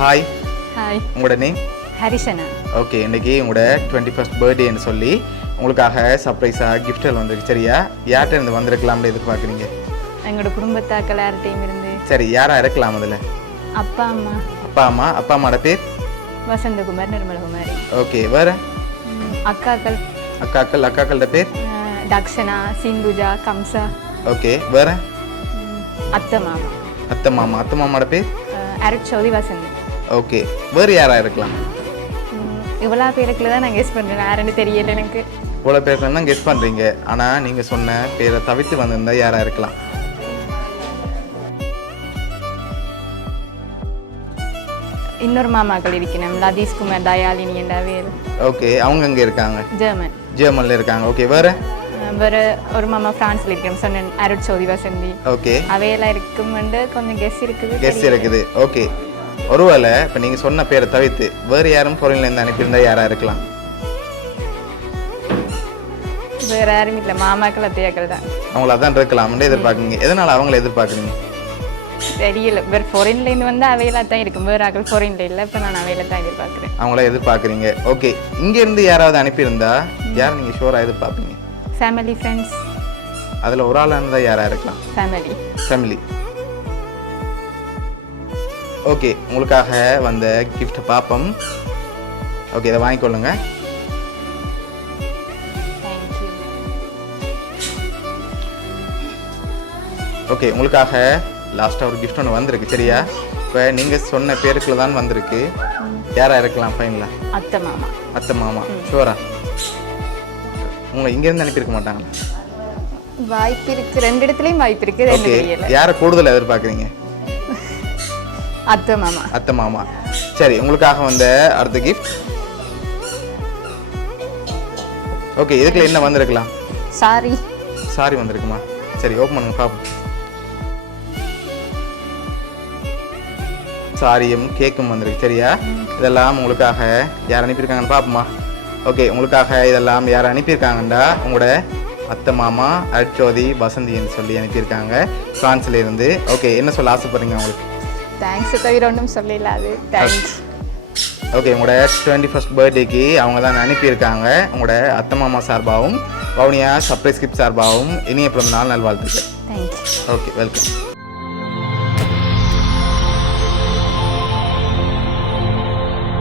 Hi. Hi. உங்களோட name? ஹரிஷனா. Okay, இன்றைக்கி உங்களோட 21st பர்த்டேன்னு சொல்லி உங்களுக்காக சர்ப்ரைஸாக கிஃப்டல் வந்துருக்கு. சரியா? யார்கிட்ட இருந்து வந்திருக்கலாம்னு எதிர்பார்க்குறீங்க? எங்களோட குடும்பத்தாக்கள் யார்கிட்டையும் இருந்து. சரி, யாராக இருக்கலாம் அதில்? அப்பா அம்மா. அப்பா அம்மாவோட பேர்? வசந்தகுமார், நிர்மலகுமாரி. ஓகே, வேறு? அக்காக்கள். அக்காக்களோட பேர்? தக்ஷனா, சிந்துஜா, கம்சா. ஓகே, வேறு? அத்தை மாமா. அத்தை மாமாவோட பேர்? அருட்சௌதி, வசந்தி. ஓகே, வேறு யாராக இருக்கலாம்? இவ்வளோ பேருக்குள்ள தான் நான் கெஸ் பண்ணுறேன். யாருன்னு தெரியல எனக்கு. இவ்வளோ பேருக்கு தான் கெஸ் பண்ணுறீங்க. ஆனால் நீங்கள் சொன்ன பேரை தவிர்த்து வந்திருந்தா யாராக இருக்கலாம்? இன்னொரு மாமாக்கள் இருக்கணும். லதீஷ்குமார், தயாலினி என்றாவே. ஓகே, அவங்க அங்கே இருக்காங்க? ஜெர்மனில் இருக்காங்க. ஓகே, வேறு? வேறு ஒரு மாமா ஃப்ரான்ஸில் இருக்கணும். சொன்னேன் அருட்சௌதி, வசந்தி. ஓகே, அவையெல்லாம் இருக்குமெண்டு கொஞ்சம் கெஸ் இருக்குது. ஓகே, ஒருவேளை இப்போ நீங்கள் சொன்ன பேரை தவிர்த்து வேறு யாரும் பொருளிலேருந்து அனுப்பியிருந்தா யாராக இருக்கலாம்? வேறு யாரும் இல்லை. மாமாக்கள், அத்தையாக்கள் தான். அவங்கள தான் இருக்கலாம்னு எதிர்பார்க்குறீங்க. எதனால் அவங்கள எதிர்பார்க்குறீங்க? தெரியல. வேறு ஃபாரின்லேருந்து வந்து அவையில தான் இருக்கும். வேறு ஆக்கள் ஃபாரின்ல இல்லை. இப்போ நான் அவையில தான் எதிர்பார்க்குறேன். அவங்கள எதிர்பார்க்குறீங்க. ஓகே, இங்கேருந்து யாராவது அனுப்பியிருந்தா யார் நீங்கள் ஷோராக எதிர்பார்ப்பீங்க? Family, friends. அதில் ஒரு ஆளாக இருந்தால் யாராக இருக்கலாம்? ஃபேமிலி. ஓகே, உங்களுக்காக வந்த கிஃப்ட்டை பார்ப்போம். ஓகே, இதை வாங்கிக்கொள்ளுங்க. ஓகே, உங்களுக்காக லாஸ்ட்டாக ஒரு கிஃப்ட் ஒன்று வந்திருக்கு. சரியா? இப்போ நீங்கள் சொன்ன பேருக்குள்ள தான் வந்திருக்கு. யாராக இருக்கலாம் ஃபைனலாக? அத்தை மாமா. ஷோரா? உங்களை இங்கேருந்து அனுப்பியிருக்க மாட்டாங்களா? வாய்ப்பு இருக்குது. ரெண்டு இடத்துலையும் வாய்ப்பு இருக்குது. ஓகே, யாரை கூடுதல் எதிர்பார்க்குறீங்க? அத்தை மாமா. சரி, உங்களுக்காக வந்த அடுத்த கிஃப்ட். ஓகே, இதுக்குள்ள என்ன வந்திருக்கலாம்? சாரி வந்திருக்குமா? சரி, ஓப்பன் பண்ணுங்க பாப்போம். சாரியும் கேக்கும் வந்திருக்கு. சரியா? இதெல்லாம் உங்களுக்காக யார் அனுப்பியிருக்காங்கன்னு பார்ப்போமா? ஓகே, உங்களுக்காக இதெல்லாம் யார் அனுப்பியிருக்காங்கண்டா உங்களோட அத்தை மாமா அருட்சௌதி, வசந்தின்னு சொல்லி அனுப்பியிருக்காங்க ஃப்ரான்ஸ்ல இருந்து. ஓகே, என்ன சொல்ல ஆசைப்படுறீங்க உங்களுக்கு? தேங்க்ஸ் தவிர ஒன்றும் சொல்லல. அது தேங்க்ஸ். ஓகே, உங்களோட 21st பர்த்டேக்கு அவங்க தான் அனுப்பியிருக்காங்க. உங்களோட அத்தை மாமா சார்பாகவும் வவுனியா சர்ப்ரைஸ் கிஃப்ட் சார்பாகவும் இனிய பிறந்த நாள் நல்வாழ்த்துக்கள். தேங்க்ஸ். Okay, welcome.